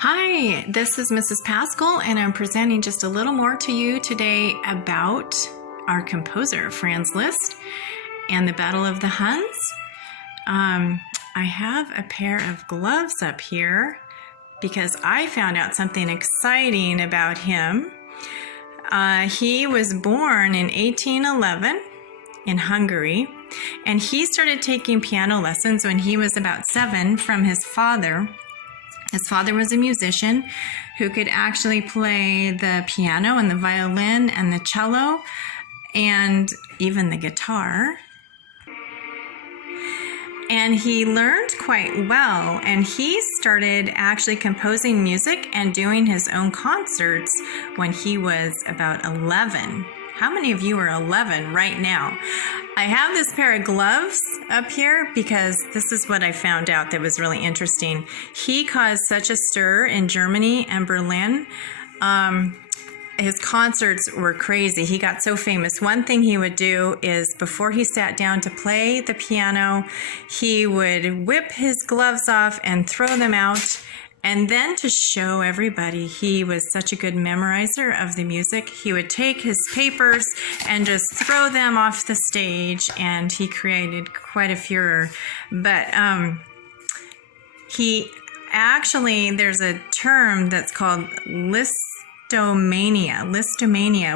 Hi, this is Mrs. Pascal, and I'm presenting just a little more to you today about our composer, Franz Liszt, and the Battle of the Huns. I have a pair of gloves up here because I found out something exciting about him. He was born in 1811 in Hungary, and he started taking piano lessons when he was about 7 from his father. His father was a musician who could actually play the piano and the violin and the cello and even the guitar. And he learned quite well, and he started actually composing music and doing his own concerts when he was about 11. How many of you are 11 right now? I have this pair of gloves up here because this is what I found out that was really interesting. He caused such a stir in Germany and Berlin. His concerts were crazy. He got so famous. One thing he would do is before he sat down to play the piano, he would whip his gloves off and throw them out. And then to show everybody he was such a good memorizer of the music, he would take his papers and just throw them off the stage, and he created quite a furor. But there's a term that's called Listomania,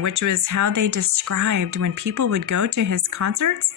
which was how they described when people would go to his concerts.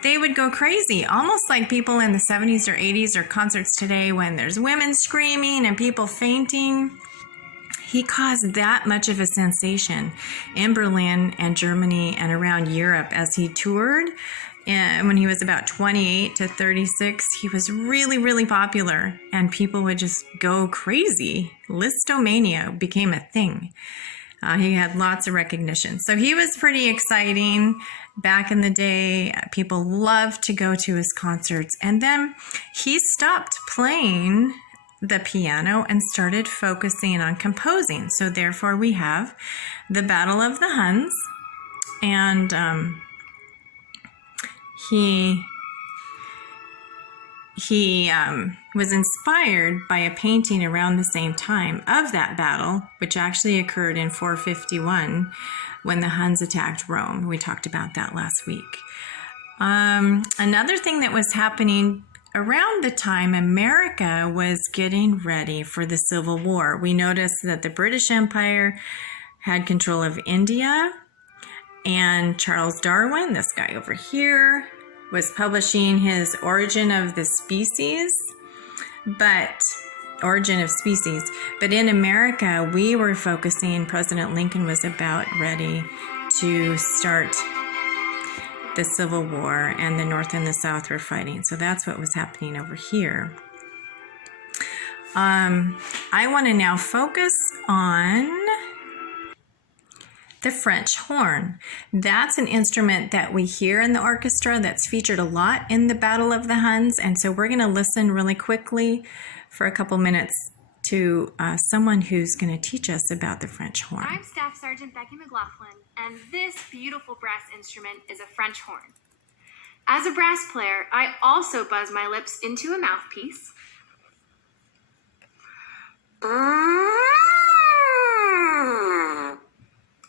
They would go crazy, almost like people in the 70s or 80s or concerts today when there's women screaming and people fainting. He caused that much of a sensation in Berlin and Germany and around Europe as he toured. And when he was about 28 to 36, he was really, really popular, and people would just go crazy. Listomania became a thing. He had lots of recognition. So he was pretty exciting back in the day. People loved to go to his concerts. And then he stopped playing the piano and started focusing on composing. So therefore we have the Battle of the Huns. And he was inspired by a painting around the same time of that battle, which actually occurred in 451 when the Huns attacked Rome. We talked about that last week. Another thing that was happening around the time America was getting ready for the Civil War, we noticed that the British Empire had control of India, and Charles Darwin, this guy over here, was publishing his Origin of Species. But in America, we were focusing, President Lincoln was about ready to start the Civil War, and the North and the South were fighting. So that's what was happening over here. I want to now focus on the French horn. That's an instrument that we hear in the orchestra that's featured a lot in the Battle of the Huns, and so we're going to listen really quickly for a couple minutes to someone who's going to teach us about the French horn. I'm Staff Sergeant Becky McLaughlin, and this beautiful brass instrument is a French horn. As a brass player, I also buzz my lips into a mouthpiece.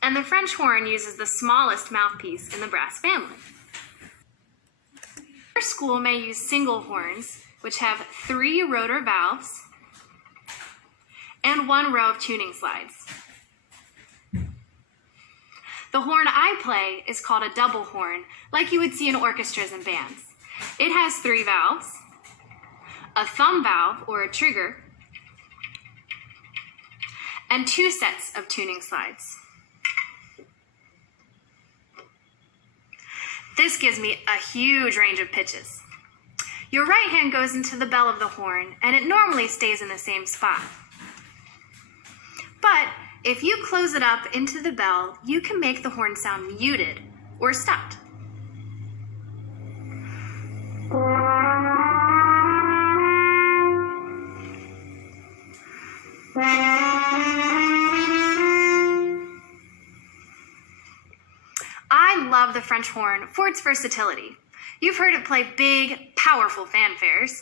And the French horn uses the smallest mouthpiece in the brass family. Our school may use single horns, which have 3 rotor valves and 1 row of tuning slides. The horn I play is called a double horn, like you would see in orchestras and bands. It has 3 valves, a thumb valve or a trigger, and 2 sets of tuning slides. This gives me a huge range of pitches. Your right hand goes into the bell of the horn, and it normally stays in the same spot. But if you close it up into the bell, you can make the horn sound muted or stopped. I love the French horn for its versatility. You've heard it play big, powerful fanfares.